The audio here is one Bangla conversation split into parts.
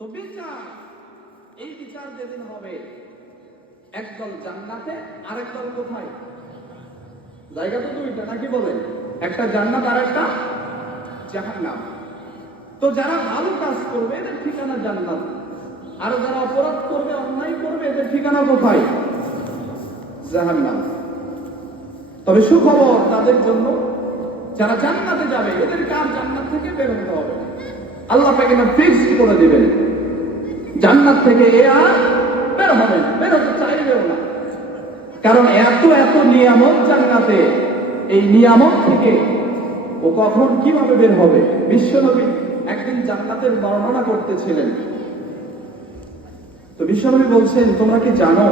তো বিচার এই বিচার যেদিন হবে, একদল জান্নাতে আরেক দল কোথায়? জায়গা তো দুইটা, নাকি বলেন? একটা জান্নাত আর একটা জাহান্নাম। তো যারা ভালো কাজ করবে, এদের ঠিকানা জান্নাত। আর যারা অপরাধ করবে, অন্যায় করবে, এদের ঠিকানা কোথায়? জাহান্নাম। তবে সুখবর তাদের জন্য, যারা জান্নাতে যাবে, এদের আর জান্নাত থেকে বের হতে হবে। আল্লাহ পাকে না ফিক্স করে দিবেন। জান্নাত থেকে এ আর বের হবে চাইবেও না। কারণ এত এত নিয়ামত জান্নাতে, এই নিয়ামত থেকে ও কখন কীভাবে বের হবে? বিশ্বনবী একদিন জান্নাতের বর্ণনা করতেছিলেন। তো বিশ্বনবী বলছেন, তোমরা কি জানো,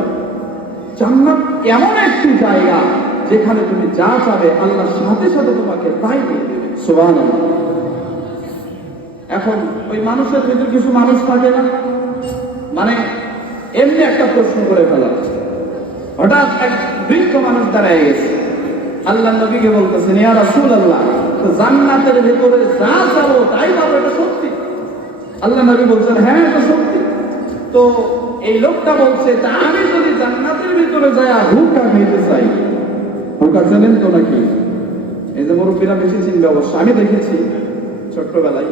জান্নাত এমন একটি জায়গা যেখানে তুমি যা চাবে, আল্লাহ সাথে সাথে তোমাকে তাই দিয়ে দেবে সুবহানাল্লাহ। এখন ওই মানুষের ভিতরে কিছু মানুষ থাকে না? মানে এমনি একটা প্রশ্ন করে ফেলা। হঠাৎ এক বৃদ্ধ মানুষ দাঁড়ায় গেছে। আল্লাহ নবীকে বলতেছেন, ইয়া রাসূল আল্লাহ জান্নাতের ভিতরে যা চাবো তাই পাবো, এটা সত্যি? আল্লাহ নবী বলছেন হ্যাঁ এটা সত্যি। তো এই লোকটা বলছে, তা আমি যদি জান্নাতের ভিতরে যাই হুকা খেতে চাই হুকা চেনেন তো নাকি? এই যে মুরব্বীরা বেশি চিনবে অবশ্য, আমি দেখেছি ছোট্টবেলায়।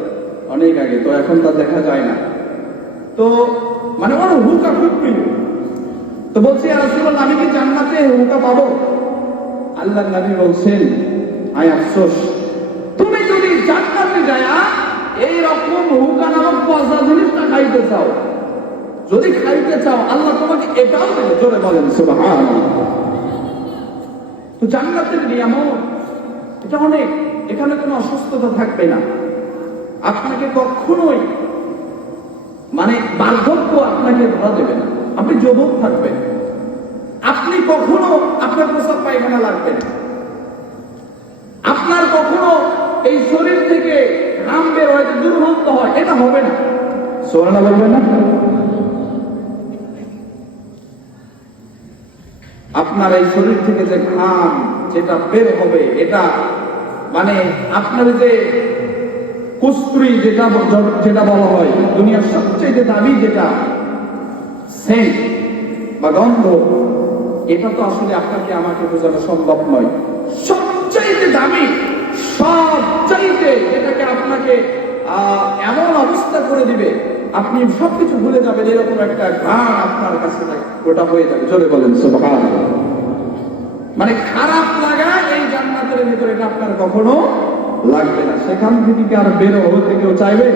অনেক আগে, তো এখন তা দেখা যায় না। তো মানে ওর হুকা খুব প্রিয়। তো বলছি আর আমি কি জান্নাতে হুকা পাবো? আল্লাহ নবী বলছেন, আয় আফসোস, তুমি যদি জান্নাতে যায়া এই রকম হুকা নামক পয়সা জিনিসটা খাইতে চাও, যদি খাইতে চাও, আল্লাহ তোমাকে এটাও দেবে, জোরে বলেন তো জান্নাতের নিয়ামত, এটা অনেক, এখানে কোনো অসুস্থতা থাকবে না। আপনাকে কখনোই মানে বার্ধক্য আপনাকে ধরা দেবে না। আপনি যুবক থাকবেন। আপনি কখনো আপনার প্রসাব পায়খানা লাগবে না। আপনার কখনো এই শরীর থেকে ঘাম বের হয় দুর্গন্ধ হয়, এটা হবে না। সোনা বলবেন না? আপনার এই শরীর থেকে যে ঘাম, যেটা বের হবে, এটা মানে আপনার যে কুস্ত্রি যেটা যেটা বলা হয়, দুনিয়ার সবচেয়ে দাবি যেটা, সেন্ট বা গন্ধ, এটা তো আসলে আপনাকে আমাকে বোঝানো সম্ভব নয়। সবচাইতে দামি, সবচাইতে এটাকে আপনাকে এমন অবস্থা করে দিবে, আপনি সবকিছু ভুলে যাবেন, এরকম একটা গান আপনার কাছে ওটা হয়ে যাবে। চলে বলেন মানে খারাপ লাগা এই জান্নাতের ভিতরে এটা আপনার কখনো লাগবে না। সেখান থেকে কি আর বেরো হতে কেউ চাইবে?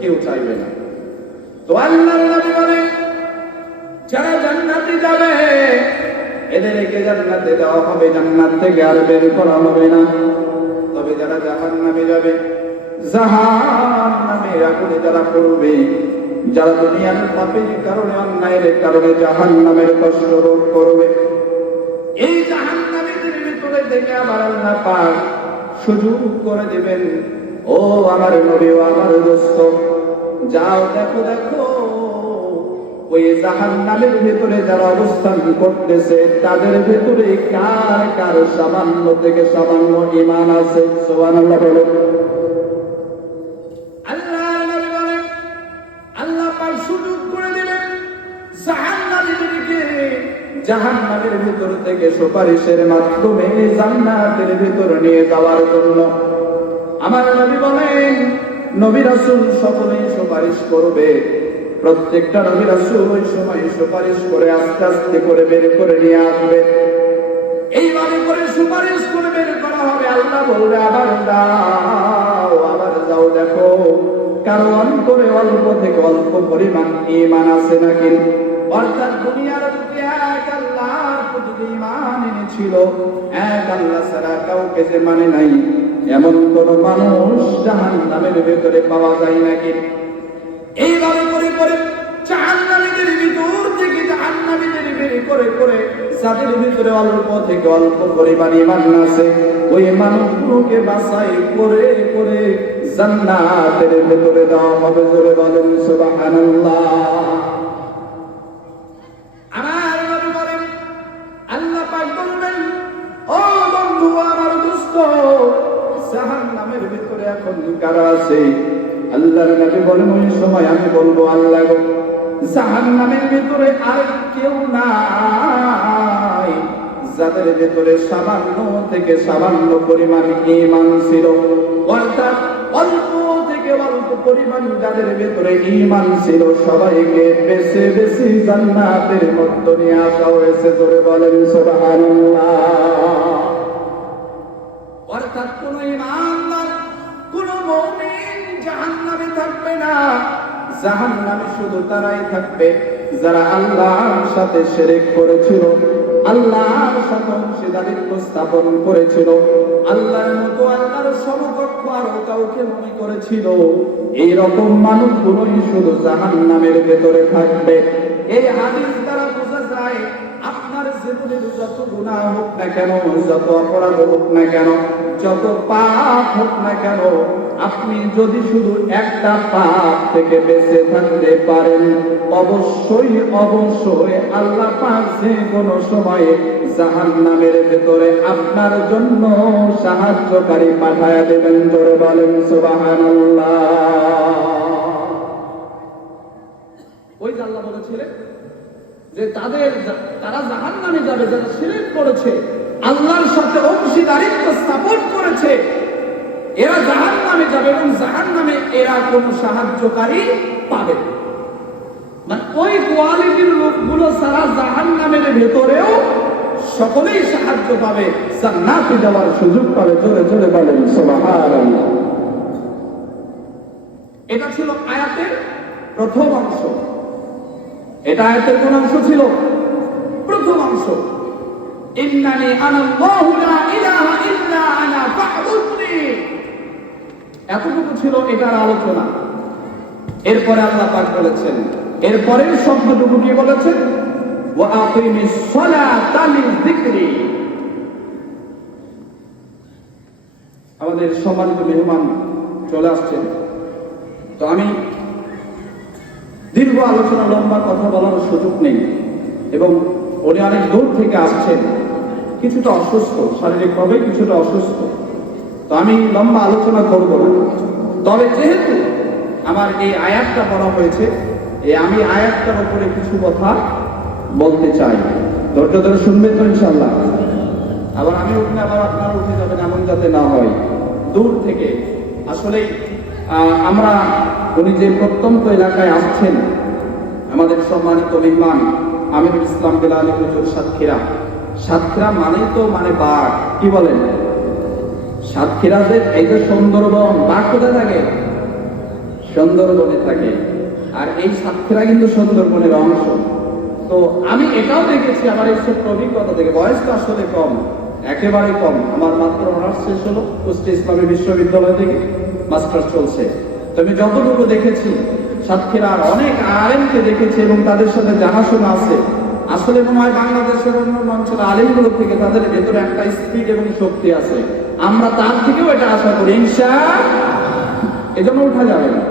কেউ চাইবে না। তো আল্লাহ বলেন যারা জান্নাতে যাবে, এদেরকে জান্নাতে দেওয়া হবে। জান্নাত থেকে আর বের করা হবে না। তবে যারা জাহান্নামে যাবে, জাহান্নামে আগুনে যারা পড়বে, যারা দুনিয়ার পাপের কারণে, অন্যায়ের কারণে জাহান্নামের কষ্ট ভোগ করবে। এই জাহান্নামীদের ভিতরে থেকে আবার আল্লাহ পাক সুযোগ করে দিবেন। ও আমার নবী ও আমার দোস্ত, যাও, দেখো দেখো। ওই জাহান নামের ভেতরে যারা অবস্থান করতেছে, তাদের ভেতরে কার কার সামান্য থেকে সামান্য ইমান আছে? সুবহানাল্লাহ বলে জাহান্নামের ভিতর থেকে সুপারিশের মাধ্যমে জান্নাতের ভিতর নিয়ে যাওয়ার জন্য। আমার নবী বলেন, নবী রাসূল সকলেই সুপারিশ করবে। প্রত্যেকটা নবী রাসূল ওই সময় সুপারিশ করে আস্তে আস্তে করে বের করে নিয়ে আসবে। এইভাবে করে সুপারিশ করে বের করা হবে, আল্লাহ বলবে, আবার দাও, আবার যাও দেখো। কারও অন্তরে অল্প থেকে অল্প পরিমাণ ইমান আছে নাকি? অর্থাৎ দুনিয়ার বুকে এক আল্লাহর প্রতি যে ইমান এনেছিল। এক আল্লাহ ছাড়া কাউকে যে মানে নাই। এমন কোন মানুষ জাহান্নামের ভেতরে পাওয়া যায় নাকি? এইভাবে করে করে জাহান্নামীদের ভিতর থেকে জাহান্নামীদের বের করে করে যাদের ভিতরে অল্প থেকে অল্প পরিমাণ ইমান আছে, ওই মানুষগুলোকে বাছাই করে করে জান্নাতের ভেতরে দেওয়া হবে। জোরে বলেন, সুবহানাল্লাহ। কারা আছে? আল্লাহর নবী বলেন, ওই সময় আমি বলব আল্লাহ গো, জাহান্নামের ভিতরে আর কেউ নাই। যাদের ভেতরে সামান্য থেকে সামান্য পরিমাণ ইমান ছিল, অর্থাৎ অল্প থেকে অল্প পরিমাণ যাদের ভেতরে ইমান ছিল, সবাইকে বেশি বেশি জান্নাতের মধ্যে নিয়ে আসা হয়েছে ধরে বলেন সুবহানাল্লাহ। অর্থাৎ কোন কোন শুধু স্থাপন করেছিল, আল্লাহর মতো আল্লাহর সমকক্ষ কাউকে মনে করেছিল এই রকম মানুষগুলোই শুধু ভেতরে থাকবে। এই হাদিস দ্বারা বোঝা যায় আপনি যদি শুধু একটা পাপ থেকে বেঁচে থাকতে পারেন, অবশ্যই অবশ্যই আল্লাহ সময়ে জাহান নামের ভেতরে আপনার জন্য সাহায্যকারী পাঠায় দেবেন, জোরে বলেন, সুবহানাল্লাহ। ওই বলেছিলেন যে তাদের তারা জাহান নামে যাবে, যারা শিরিক করেছে আল্লাহর সাথে অংশীদারিত্ব স্থাপন করেছে, এরা জাহান নামে যাবে এবং জাহান নামে এরা কোন সাহায্যকারী পাবে মানে ওই কোয়ালিটির লোকগুলো সারা জাহান নামের ভেতরেও সকলেই সাহায্য পাবে, জান্নাতে যাওয়ার সুযোগ পাবে। জোরে জোরে বলেন, সুবহানাল্লাহ। এটা ছিল আয়াতের প্রথম অংশ। এটা আয়াতের কোন অংশ ছিল? প্রথম অংশ। ইন্নানি আনাল্লাহু লা ইলাহা ইল্লা আনা ফা'বুদনি। এতটুকু ছিল এটার আলোচনা। এরপরে আল্লাহ পাক বলেছেন এরপরের শব্দটুকু কি বলেছেন? ওয়া আকিমিস সালাতা লিযিকরি আমাদের সম্মানিত মেহমান চলে আসছেন। তো আমি দীর্ঘ আলোচনা, লম্বা কথা বলার সুযোগ নেই এবং উনি অনেক দূর থেকে আসছেন। কিছুটা অসুস্থ, শারীরিকভাবে কিছুটা অসুস্থ। তো আমি লম্বা আলোচনা করব তবে যেহেতু আমার এই আয়াতটা পড়া হয়েছে, এই আমি আয়াতটার উপরে কিছু কথা বলতে চাই। ধৈর্য ধরে শুনবেন তো ইনশাল্লাহ আবার আমি উঠলে আবার আপনারা উঠে যাবেন, এমন যাতে না হয়। দূর থেকে। আসলে আমরা উনি যে প্রত্যন্ত এলাকায় আসছেন, আমাদের সম্মানিত মেহমান আমিরুল ইসলাম বেলালী হুজুর সাতক্ষীরা। সাতক্ষীরা মানেই তো মানে বাঘ, কি বলেন? সাতক্ষীরাদের এই যে সুন্দরবন, বাঘ কোথায় থাকে? সুন্দরবনে থাকে। আর এই সাতক্ষীরা কিন্তু সুন্দরবনের অংশ। তো আমি এটাও দেখেছি আমার এই ছোট্ট অভিজ্ঞতা থেকে, বয়স তো আসলে কম, একেবারে কম। আমার মাত্র অনার্স শেষ হলো কুষ্টি ইসলামী বিশ্ববিদ্যালয় থেকে। মাস্টার্স চলছে। তবে যতটুকু দেখেছি সাতক্ষীরার অনেক আলেমকে দেখেছি এবং তাদের সাথে জানাশোনা আছে। আসলে মনে হয় বাংলাদেশের অন্য অঞ্চল আলেমগুলো থেকে তাদের ভেতরে একটা স্পিড এবং শক্তি আছে। আমরা তার থেকেও এটা আশা করি, ইনশা এজন্য উঠা যাবে না।